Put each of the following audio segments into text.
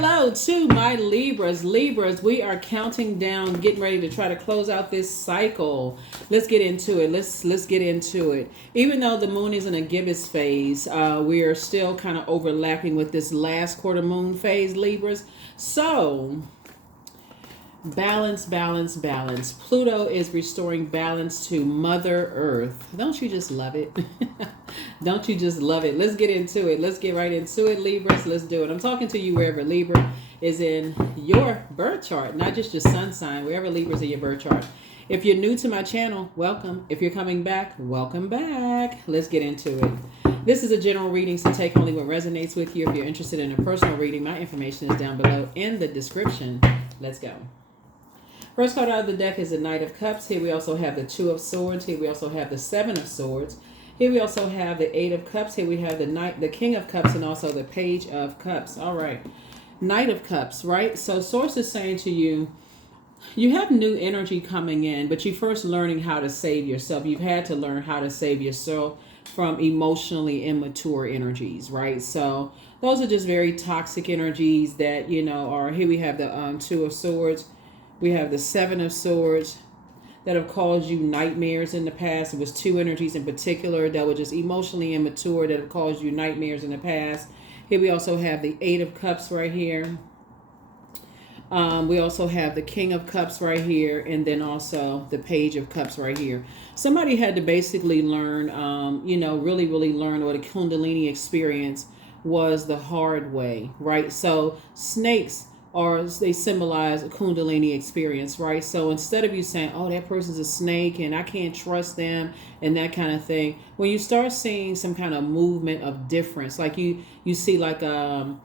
Hello to my Libras. Libras, we are counting down, getting ready to try to close out this cycle. Let's get into it. Let's get into it. Even though the moon is in a gibbous phase, we are still kind of overlapping with this last quarter moon phase, Libras. So balance, balance, balance. Pluto is restoring balance to Mother Earth. Don't you just love it? Don't you just love it? Let's get into it. Let's get right into it, Libras. Let's do it. I'm talking to you wherever Libra is in your birth chart, not just your sun sign, wherever Libra's in your birth chart. If you're new to my channel, welcome. If you're coming back, welcome back. Let's get into it. This is a general reading, so take only what resonates with you. If you're interested in a personal reading, my information is down below in the description. Let's go. First card out of the deck is the Knight of Cups. Here we also have the Two of Swords. Here we also have the Seven of Swords. Here we also have the Eight of Cups. Here we have the King of Cups, and also the Page of Cups. All right. Knight of Cups, right? So Source is saying to you, you have new energy coming in, but you're first learning how to save yourself. You've had to learn how to save yourself from emotionally immature energies, right? So those are just very toxic energies that, you know, are, here we have the Two of Swords. We have the Seven of Swords that have caused you nightmares in the past. It was two energies in particular that were just emotionally immature that have caused you nightmares in the past. Here we also have the Eight of Cups right here. We also have the King of Cups right here, and then also the Page of Cups right here. Somebody had to basically learn, really learn what a Kundalini experience was the hard way, right? So snakes, or they symbolize a Kundalini experience, right? So instead of you saying, oh, that person's a snake and I can't trust them and that kind of thing, when you start seeing some kind of movement of difference, like you see like, you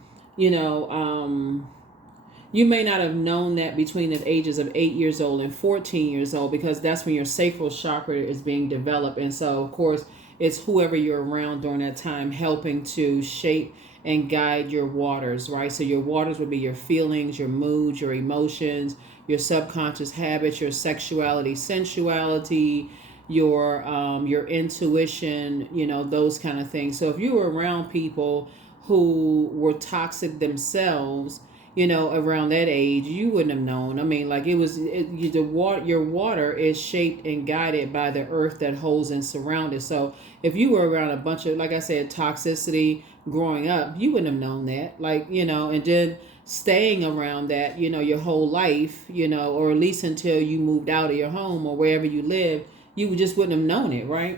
may not have known that between the ages of 8 years old and 14 years old, because that's when your sacral chakra is being developed. And so, of course, it's whoever you're around during that time helping to shape and guide your waters, right? So your waters would be your feelings, your moods, your emotions, your subconscious habits, your sexuality, sensuality, your intuition, those kind of things. So if you were around people who were toxic themselves, around that age, you wouldn't have known. I mean, like your water is shaped and guided by the earth that holds and surrounds it. So if you were around a bunch of, like I said, toxicity growing up, you wouldn't have known that. And then staying around that, your whole life, or at least until you moved out of your home or wherever you live, you just wouldn't have known it, right?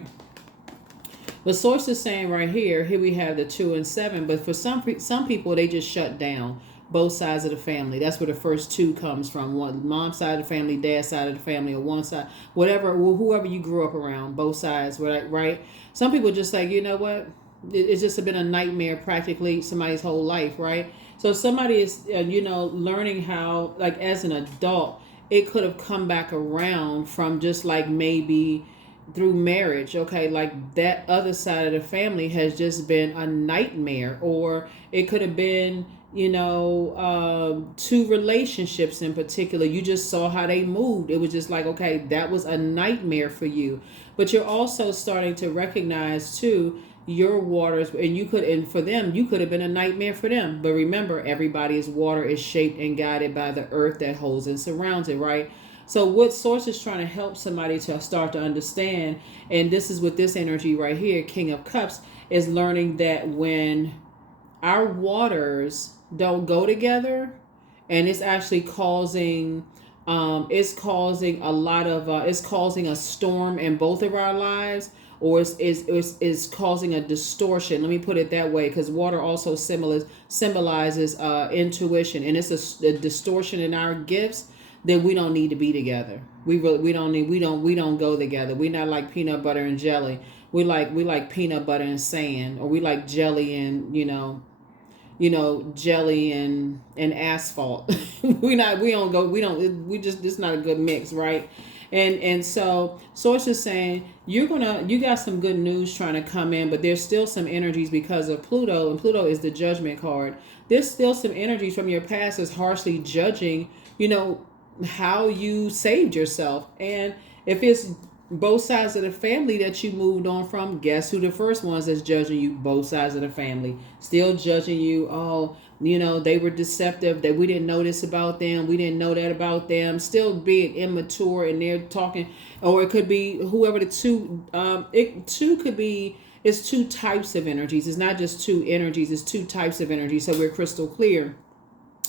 But Source is saying right here we have the 2 and 7, but for some people, they just shut down. Both sides of the family. That's where the first two comes from. One, mom's side of the family, dad's side of the family, or one side, whatever, whoever you grew up around, both sides, right? Some people just like, you know what? It's just been a nightmare practically somebody's whole life, right? So somebody is, learning how, like as an adult, it could have come back around from just like maybe through marriage, okay, like that other side of the family has just been a nightmare, or it could have been, two relationships in particular. You just saw how they moved. It was just like, okay, that was a nightmare for you. But you're also starting to recognize too your waters, and for them, you could have been a nightmare for them. But remember, everybody's water is shaped and guided by the earth that holds and surrounds it, right? So what Source is trying to help somebody to start to understand, and this is with this energy right here, King of Cups, is learning that when our waters don't go together, and it's actually causing it's causing a storm in both of our lives, or it's causing a distortion. Let me put it that way, because water also symbolizes intuition, and it's a distortion in our gifts. Then we don't need to be together. We don't go together. We're not like peanut butter and jelly. We like peanut butter and sand, or we like jelly and jelly and asphalt. It's not a good mix, right? And so Source is saying you got some good news trying to come in, but there's still some energies because of Pluto, and Pluto is the Judgment card. There's still some energies from your past that's harshly judging, how you saved yourself. And if it's both sides of the family that you moved on from, guess who the first ones that's judging you? Both sides of the family still judging you. Oh, They were deceptive, that we didn't know this about them, we didn't know that about them, still being immature, and they're talking. Or it could be whoever the two, two could be, it's two types of energies. It's not just two energies, it's two types of energy. So we're crystal clear.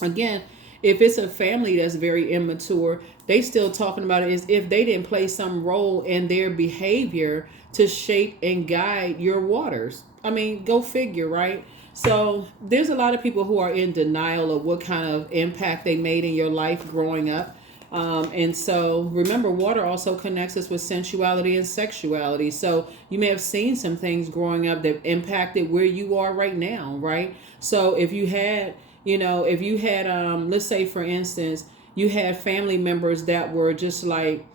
Again, if it's a family that's very immature, they still talking about it as if they didn't play some role in their behavior to shape and guide your waters. I mean, go figure, right? So there's a lot of people who are in denial of what kind of impact they made in your life growing up. And so remember, water also connects us with sensuality and sexuality. So you may have seen some things growing up that impacted where you are right now, right? So if you had, let's say for instance, you had family members that were just like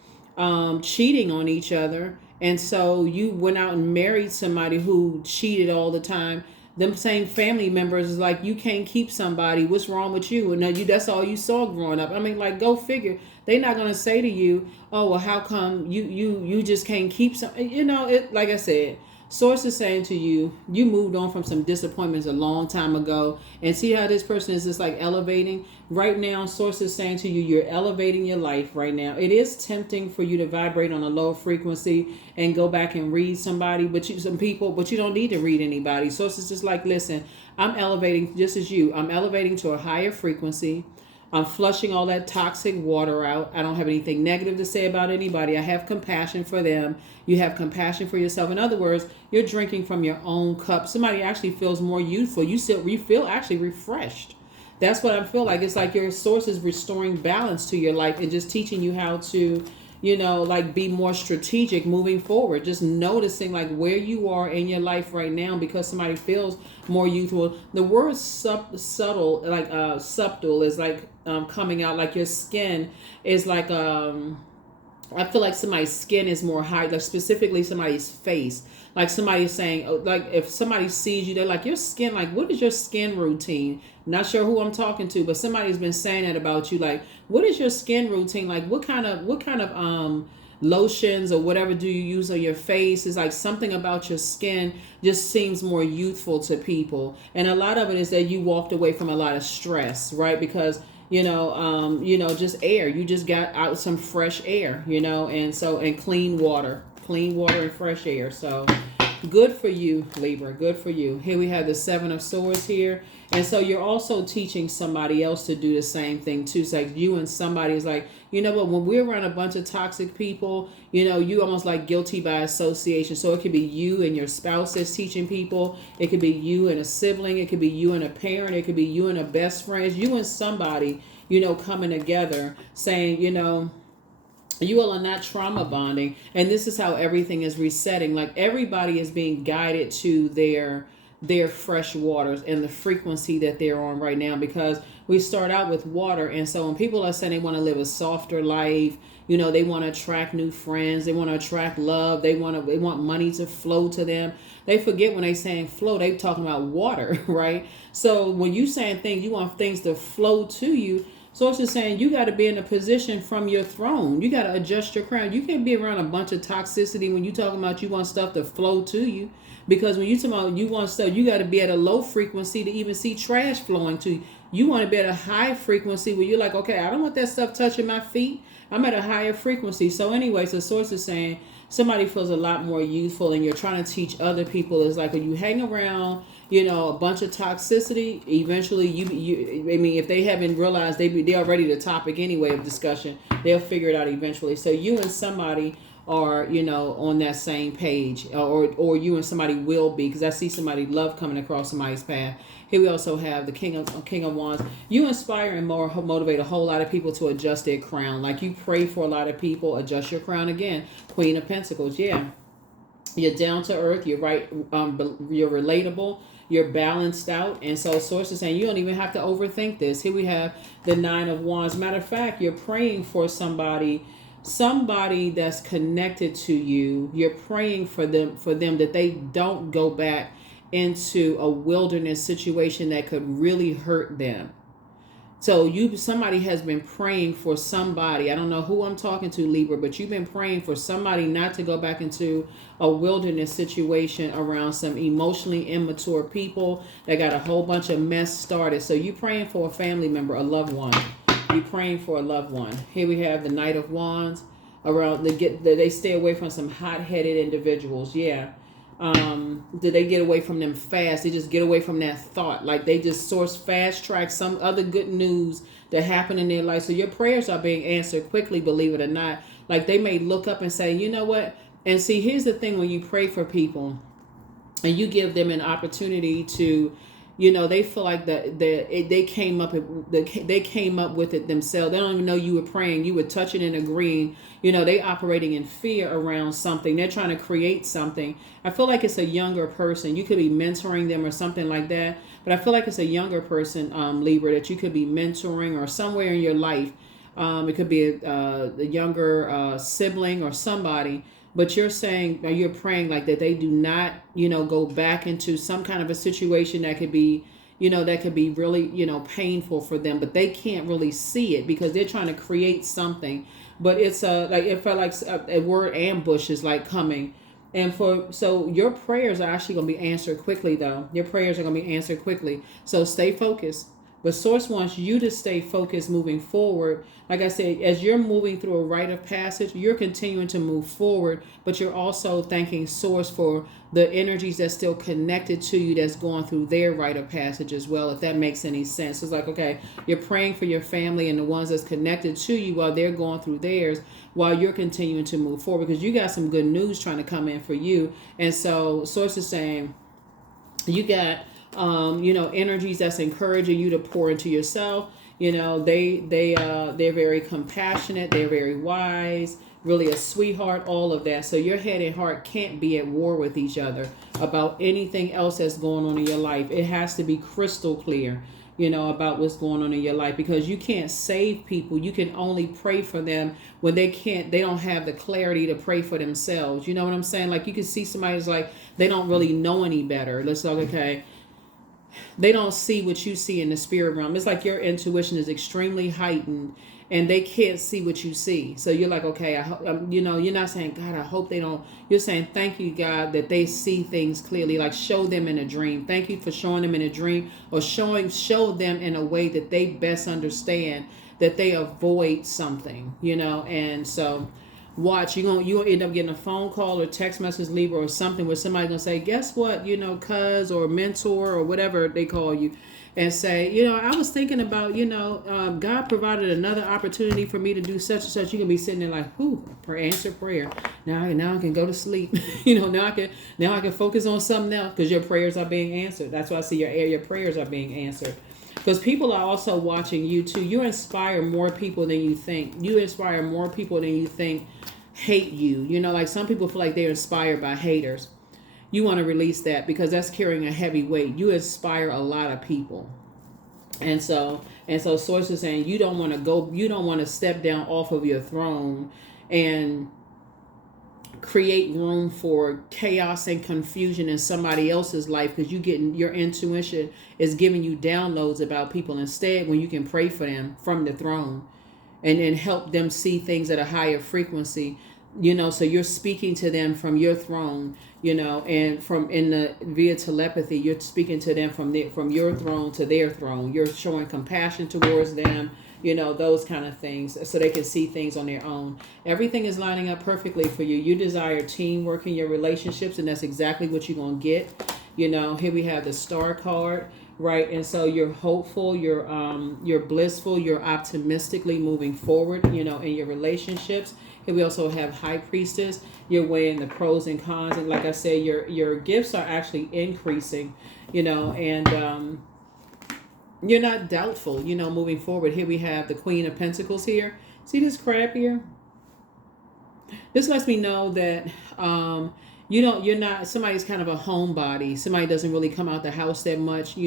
cheating on each other. And so you went out and married somebody who cheated all the time. Them same family members is like, you can't keep somebody. What's wrong with you? And that's all you saw growing up. I mean, like, go figure. They're not gonna say to you, oh, well, how come you just can't keep some? It, like I said, source is saying to you, you moved on from some disappointments a long time ago, and see how this person is just like elevating right now. Source is saying to you, you're elevating your life right now. It is tempting for you to vibrate on a low frequency and go back and read somebody, but you don't need to read anybody. Source is just like, listen, I'm elevating just as you. I'm elevating to a higher frequency. I'm flushing all that toxic water out. I don't have anything negative to say about anybody. I have compassion for them. You have compassion for yourself. In other words, you're drinking from your own cup. Somebody actually feels more youthful. You feel actually refreshed. That's what I feel like. It's like your source is restoring balance to your life and just teaching you how to, like be more strategic moving forward. Just noticing like where you are in your life right now because somebody feels more youthful. The word subtle, like subtle, is like coming out. Like your skin is like I feel like somebody's skin is more high, like specifically somebody's face. Like somebody's saying, like if somebody sees you, they're like, your skin, like what is your skin routine? Not sure who I'm talking to, but somebody's been saying that about you. Like, what is your skin routine? Like what kind of lotions or whatever do you use on your face? Is like something about your skin just seems more youthful to people. And a lot of it is that you walked away from a lot of stress, right? Because just air. You just got out some fresh air, and clean water and fresh air. So good for you, Libra. Good for you. Here we have the Seven of Swords here. And so you're also teaching somebody else to do the same thing too. It's like you and somebody is like, but when we're around a bunch of toxic people, you almost like guilty by association. So it could be you and your spouse that's teaching people. It could be you and a sibling. It could be you and a parent. It could be you and a best friend. It's you and somebody, coming together saying, you all are not trauma bonding. And this is how everything is resetting. Like everybody is being guided to their fresh waters and the frequency that they're on right now, because we start out with water. And so when people are saying they want to live a softer life, they want to attract new friends, they want to attract love, they want money to flow to them. They forget when they saying flow, they talking about water, right? So when you saying things, you want things to flow to you. So it's just saying you got to be in a position from your throne. You got to adjust your crown. You can't be around a bunch of toxicity when you talking about you want stuff to flow to you. Because when you talking about you want stuff, you got to be at a low frequency to even see trash flowing to you. You want to be at a high frequency where you're like, okay, I don't want that stuff touching my feet. I'm at a higher frequency. So anyway, so source is saying somebody feels a lot more youthful, and you're trying to teach other people. Is like when you hang around, a bunch of toxicity, eventually if they haven't realized they're already the topic anyway of discussion, they'll figure it out eventually. So you and somebody are, on that same page, or you and somebody will be, because I see somebody love coming across somebody's path. Here we also have the King of Wands. You inspire and motivate a whole lot of people to adjust their crown. Like you pray for a lot of people, adjust your crown again. Queen of Pentacles, yeah. You're down to earth. You're right. You're relatable. You're balanced out. And so source is saying you don't even have to overthink this. Here we have the Nine of Wands. Matter of fact, you're praying for somebody that's connected to you. You're praying for them that they don't go back into a wilderness situation that could really hurt them. So somebody has been praying for somebody. I don't know who I'm talking to, Libra, but you've been praying for somebody not to go back into a wilderness situation around some emotionally immature people that got a whole bunch of mess started. So you praying for a family member, a loved one. You praying for a loved one. Here we have the Knight of Wands. Around they stay away from some hot-headed individuals. Yeah. Did they get away from them fast? They just get away from that thought. Like they just fast track some other good news that happened in their life. So your prayers are being answered quickly, believe it or not. Like they may look up and say, you know what? And see, here's the thing: when you pray for people and you give them an opportunity to, they feel like they came up with it themselves. They don't even know you were praying. You were touching and agreeing. They operating in fear around something. They're trying to create something. I feel like it's a younger person. You could be mentoring them or something like that. But I feel like it's a younger person, Libra, that you could be mentoring or somewhere in your life. It could be a younger sibling or somebody. But you're saying, or you're praying like that they do not, go back into some kind of a situation that could be, that could be really, painful for them. But they can't really see it because they're trying to create something. But it's like it felt like a word ambush is like coming. And so your prayers are actually going to be answered quickly, though. Your prayers are going to be answered quickly. So stay focused. But Source wants you to stay focused moving forward. Like I said, as you're moving through a rite of passage, you're continuing to move forward, but you're also thanking Source for the energies that's still connected to you that's going through their rite of passage as well, if that makes any sense. It's like, okay, you're praying for your family and the ones that's connected to you while they're going through theirs, while you're continuing to move forward, because you got some good news trying to come in for you. And so Source is saying, you got energies that's encouraging you to pour into yourself. They're very compassionate, they're very wise, really a sweetheart, all of that. So your head and heart can't be at war with each other about anything else that's going on in your life. It has to be crystal clear, about what's going on in your life, because you can't save people. You can only pray for them when they don't have the clarity to pray for themselves. You know what I'm saying? Like you can see somebody who's like, they don't really know any better. Let's talk, okay. They don't see what you see in the spirit realm. It's like your intuition is extremely heightened and they can't see what you see. So you're like, okay, you're not saying, God, I hope they don't. You're saying, thank you, God, that they see things clearly. Like show them in a dream. Thank you for showing them in a dream, or show them in a way that they best understand, that they avoid something, and so watch, you're gonna end up getting a phone call or text message, Libra, or something where somebody's gonna say, guess what, cuz or mentor or whatever they call you, and say, I was thinking about, God provided another opportunity for me to do such and such. You can be sitting there like, whoo, answer prayer. Now I can go to sleep. Now I can focus on something else because your prayers are being answered. That's why I see your prayers are being answered. Because people are also watching you too. You inspire more people than you think. You inspire more people than you think hate you. Like some people feel like they're inspired by haters. You want to release that because that's carrying a heavy weight. You inspire a lot of people. And so Source is saying you don't want to step down off of your throne and create room for chaos and confusion in somebody else's life, because your intuition is giving you downloads about people instead, when you can pray for them from the throne and help them see things at a higher frequency. So you're speaking to them from your throne, and via telepathy, you're speaking to them from your throne to their throne. You're showing compassion towards them, those kind of things, so they can see things on their own. Everything is lining up perfectly for you. You desire teamwork in your relationships, and that's exactly what you're going to get. Here we have the Star card, right? And so you're hopeful, you're blissful, you're optimistically moving forward, in your relationships. Here we also have High Priestess. You're weighing the pros and cons, and like I said, your gifts are actually increasing, and you're not doubtful, moving forward. Here we have the Queen of Pentacles here. See this crab here? This lets me know that you're not, somebody's kind of a homebody. Somebody doesn't really come out the house that much.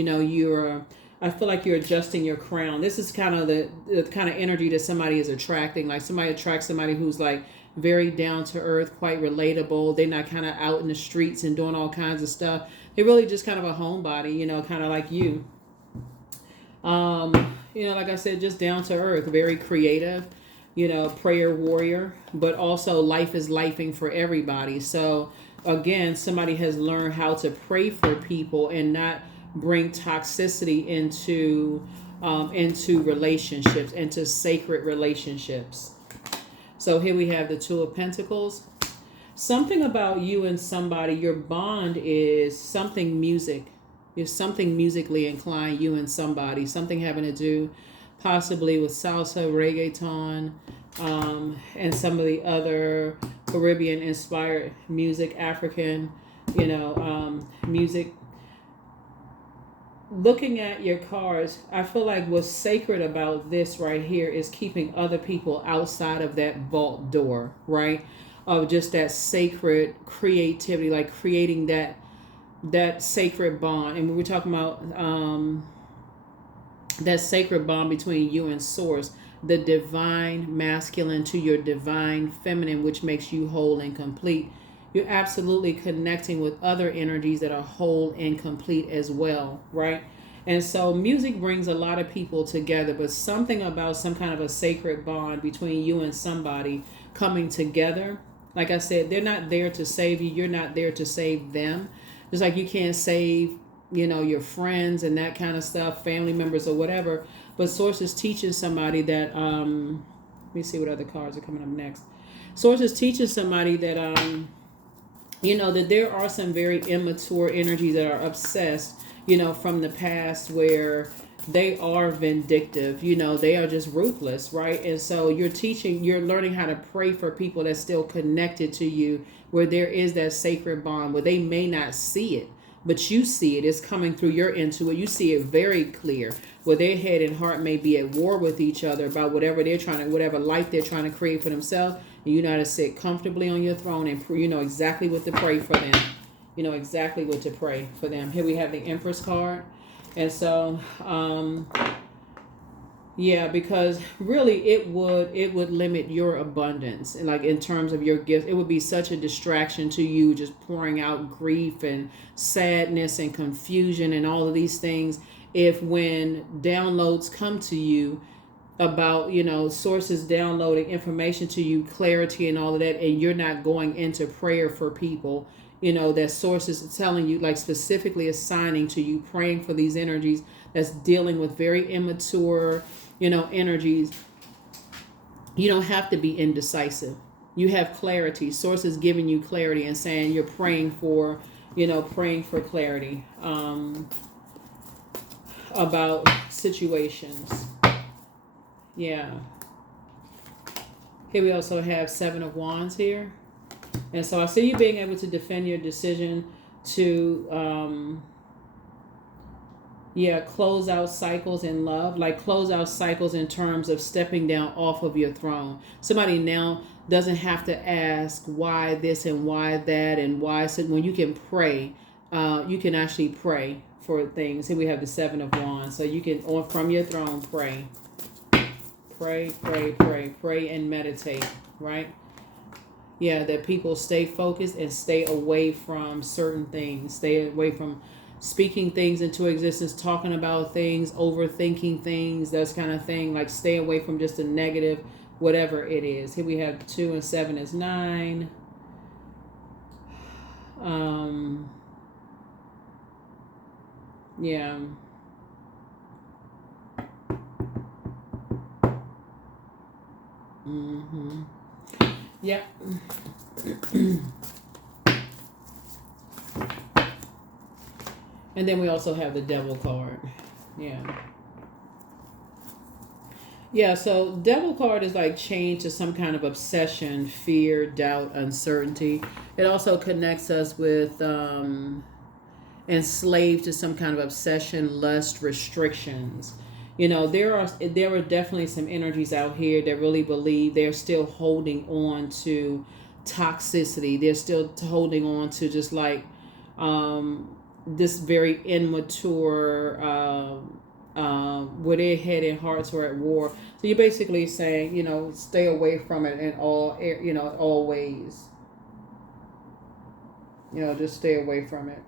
I feel like you're adjusting your crown. This is kind of the kind of energy that somebody is attracting. Like somebody attracts somebody who's like very down to earth, quite relatable. They're not kind of out in the streets and doing all kinds of stuff. They're really just kind of a homebody, kind of like you. you know, like I said, just down to earth, very creative, you know, prayer warrior, but also life is lifing for everybody. So again, somebody has learned how to pray for people and not bring toxicity into relationships, into sacred relationships. So here we have the Two of Pentacles. Something about you and somebody, your bond is something music. You're something musically inclined, you and somebody. Something having to do possibly with salsa, reggaeton, and some of the other Caribbean inspired music, African, you know, music. Looking at your cards, I feel like what's sacred about this right here is keeping other people outside of that vault door, right? Of just that sacred creativity, like creating that sacred bond. And when we're talking about that sacred bond between you and source, the divine masculine to your divine feminine, which makes you whole and complete, you're absolutely connecting with other energies that are whole and complete as well, right? And so music brings a lot of people together, but something about some kind of a sacred bond between you and somebody coming together. Like I said, they're not there to save you. You're not there to save them. Just like you can't save, you know, your friends and that kind of stuff, family members or whatever. But Source is teaching somebody that, let me see what other cards are coming up next. Source is teaching somebody that, you know, that there are some very immature energies that are obsessed, you know, from the past where they are vindictive, you know, they are just ruthless, right? And so you're learning how to pray for people that's still connected to you, where there is that sacred bond, where they may not see it, but you see it. It's coming through your intuition. You see it very clear, where their head and heart may be at war with each other about whatever life they're trying to create for themselves. And you know how to sit comfortably on your throne and you know exactly what to pray for them. You know exactly what to pray for them. Here we have the Empress card. And so, yeah, because really it would limit your abundance, and like in terms of your gifts, it would be such a distraction to you, just pouring out grief and sadness and confusion and all of these things. If when downloads come to you about, you know, sources downloading information to you, clarity and all of that, and you're not going into prayer for people, you know, that sources is telling you, like specifically assigning to you, praying for these energies that's dealing with very immature, you know, energies. You don't have to be indecisive. You have clarity. Source is giving you clarity and saying you're praying for, you know, praying for clarity about situations. Yeah. Here we also have Seven of Wands here. And so I see you being able to defend your decision to, close out cycles in love, like close out cycles in terms of stepping down off of your throne. Somebody now doesn't have to ask why this and why that and why. So when you can pray, you can actually pray for things. Here we have the Seven of Wands. So you can, from your throne, pray. Pray and meditate, right? Yeah, that people stay focused and stay away from certain things. Stay away from speaking things into existence, talking about things, overthinking things, that kind of thing. Like stay away from just a negative, whatever it is. Here we have 2 and 7 is 9. Yeah. Yeah. And then we also have the Devil card. Yeah. Yeah, so Devil card is like chained to some kind of obsession, fear, doubt, uncertainty. It also connects us with enslaved to some kind of obsession, lust, restrictions. You know, there are definitely some energies out here that really believe they're still holding on to toxicity. They're still holding on to just like this very immature, where their head and hearts are at war. So you're basically saying, you know, stay away from it in all, you know, all ways. You know, just stay away from it.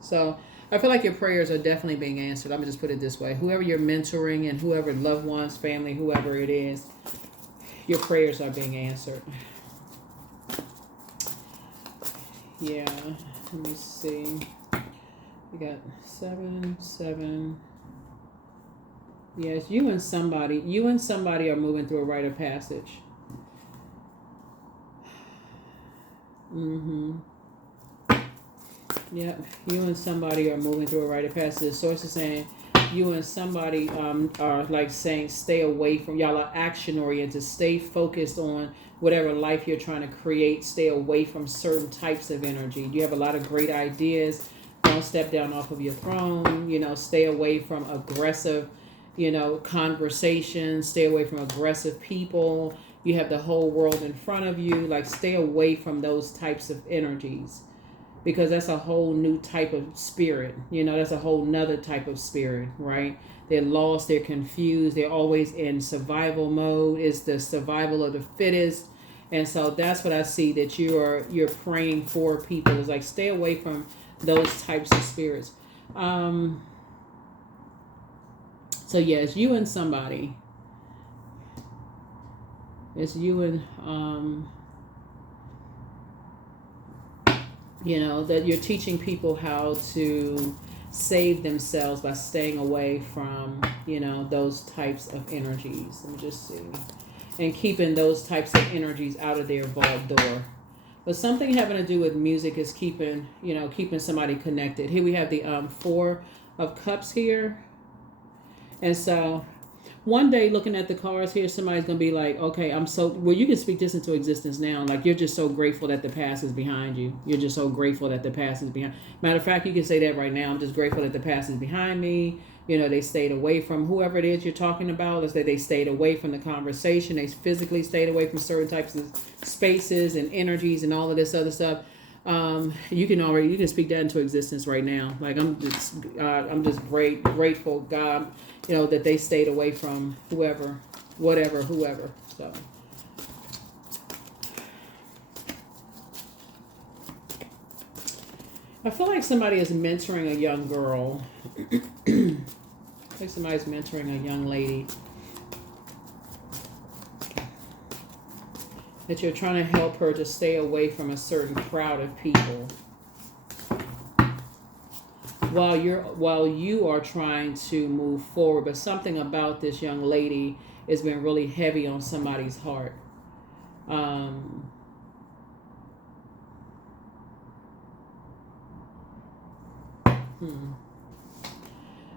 So I feel like your prayers are definitely being answered. Let me just put it this way. Whoever you're mentoring and whoever loved ones, family, whoever it is, your prayers are being answered. Yeah, let me see. We got 7, 7. Yes, you and somebody are moving through a rite of passage. Mm-hmm. Yep, you and somebody are moving through a rite of passage. The source is saying you and somebody are like saying stay away from, y'all are action oriented, stay focused on whatever life you're trying to create, stay away from certain types of energy. You have a lot of great ideas. Don't step down off of your throne, stay away from aggressive, conversations, stay away from aggressive people. You have the whole world in front of you, like stay away from those types of energies. Because that's a whole new type of spirit. That's a whole nother type of spirit, right? They're lost, they're confused, they're always in survival mode. It's the survival of the fittest. And so that's what I see that you're praying for people. Is like stay away from those types of spirits. So yeah, it's you and somebody. It's you and that you're teaching people how to save themselves by staying away from, those types of energies. Let me just see. And keeping those types of energies out of their vault door. But something having to do with music is keeping somebody connected. Here we have the 4 of Cups here. And so one day looking at the cards here, somebody's going to be like, okay, you can speak this into existence now. Like, you're just so grateful that the past is behind you. You're just so grateful that the past is behind. Matter of fact, you can say that right now. I'm just grateful that the past is behind me. They stayed away from whoever it is you're talking about. Let's say they stayed away from the conversation. They physically stayed away from certain types of spaces and energies and all of this other stuff. You can speak that into existence right now. Like, I'm just grateful, God, that they stayed away from whoever. So I feel like somebody is mentoring a young girl. Like somebody's mentoring a young lady. That you're trying to help her to stay away from a certain crowd of people. While you are trying to move forward, but something about this young lady has been really heavy on somebody's heart.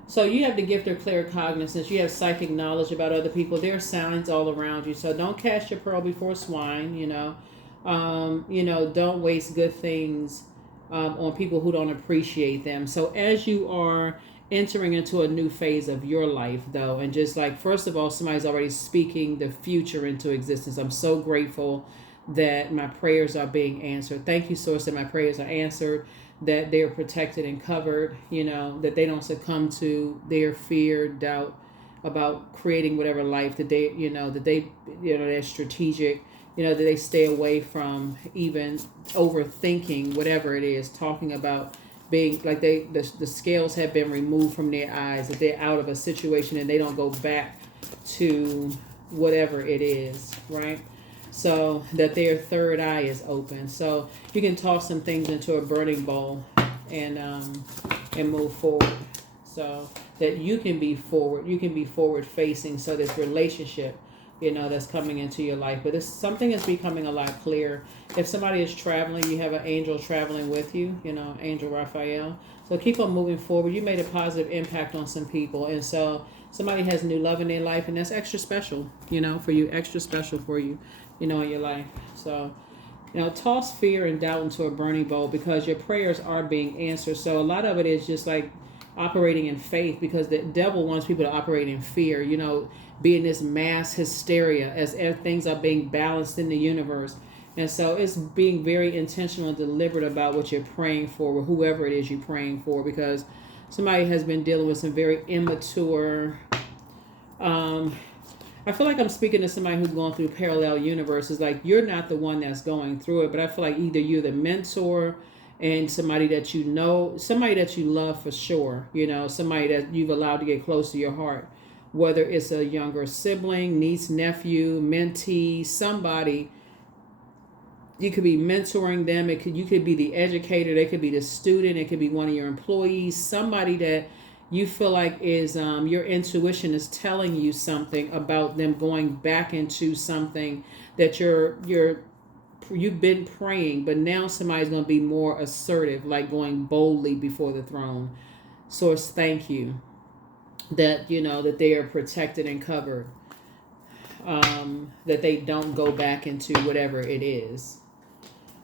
So you have the gift of clear cognizance. You have psychic knowledge about other people. There are signs all around you. So don't cast your pearl before swine. Don't waste good things on people who don't appreciate them. So as you are entering into a new phase of your life, though, and just like, first of all, somebody's already speaking the future into existence. I'm so grateful that my prayers are being answered. Thank you, Source, that my prayers are answered, that they're protected and covered, that they don't succumb to their fear, doubt about creating whatever life that they're strategic, that they stay away from even overthinking whatever it is, talking about being like the scales have been removed from their eyes, that they're out of a situation and they don't go back to whatever it is, right? So that their third eye is open. So you can toss some things into a burning bowl and move forward. So that you can be forward facing. So this relationship, that's coming into your life. But something is becoming a lot clearer. If somebody is traveling, you have an angel traveling with you, Angel Raphael. So keep on moving forward. You made a positive impact on some people. And so somebody has new love in their life, and that's extra special, for you, extra special for you, in your life. So, toss fear and doubt into a burning bowl because your prayers are being answered. So a lot of it is just like operating in faith, because the devil wants people to operate in fear, be in this mass hysteria as things are being balanced in the universe. And so it's being very intentional and deliberate about what you're praying for, or whoever it is you're praying for, because somebody has been dealing with some very immature, I feel like I'm speaking to somebody who's going through parallel universes. Like, you're not the one that's going through it, but I feel like either you're the mentor and somebody that you know, somebody that you love for sure, you know, somebody that you've allowed to get close to your heart, whether it's a younger sibling, niece, nephew, mentee, somebody. You could be mentoring them. You could be the educator. They could be the student. It could be one of your employees. Somebody that you feel like is your intuition is telling you something about them going back into something that you've been praying, but now somebody's going to be more assertive, like going boldly before the throne. Source, thank you that you know that they are protected and covered. That they don't go back into whatever it is.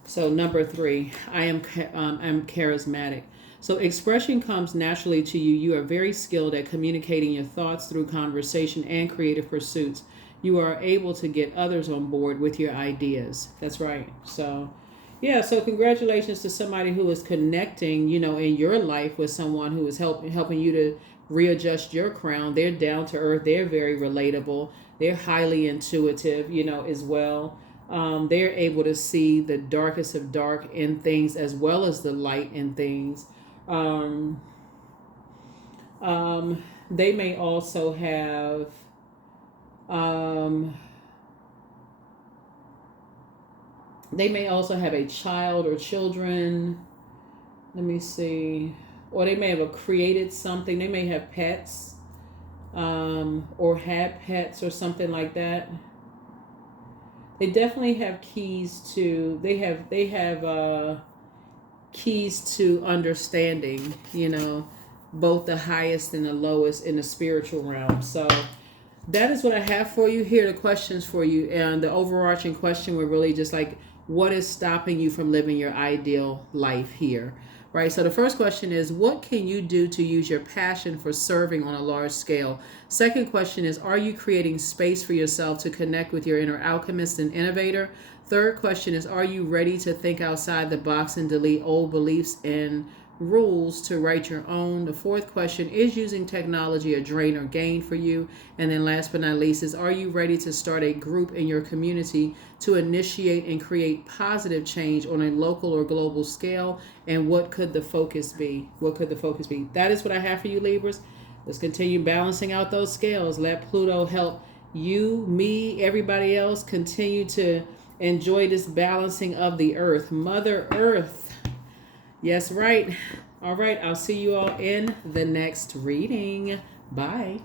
So number 3, I'm charismatic. So expression comes naturally to you. You are very skilled at communicating your thoughts through conversation and creative pursuits. You are able to get others on board with your ideas. That's right. So yeah, so congratulations to somebody who is connecting, you know, in your life with someone who is helping you to readjust your crown. They're down to earth. They're very relatable. They're highly intuitive, you know, as well. They're able to see the darkest of dark in things as well as the light in things. Um, they may also have um, a child or children. Let me see. Or they may have created something. They may have pets, or had pets or something like that. They definitely have keys to. They have keys to understanding. You know, both the highest and the lowest in the spiritual realm. So that is what I have for you here. The questions for you, and the overarching question were really just like, what is stopping you from living your ideal life here? Right. So the first question is, what can you do to use your passion for serving on a large scale? Second question is, are you creating space for yourself to connect with your inner alchemist and innovator? Third question is, are you ready to think outside the box and delete old beliefs and rules to write your own? The fourth question is, using technology a drain or gain for you? And then last but not least is, are you ready to start a group in your community to initiate and create positive change on a local or global scale? And what could the focus be? What could the focus be? That is what I have for you, Libras. Let's continue balancing out those scales. Let Pluto help you, me, everybody else continue to enjoy this balancing of the earth. Mother Earth. Yes, right. All right. I'll see you all in the next reading. Bye.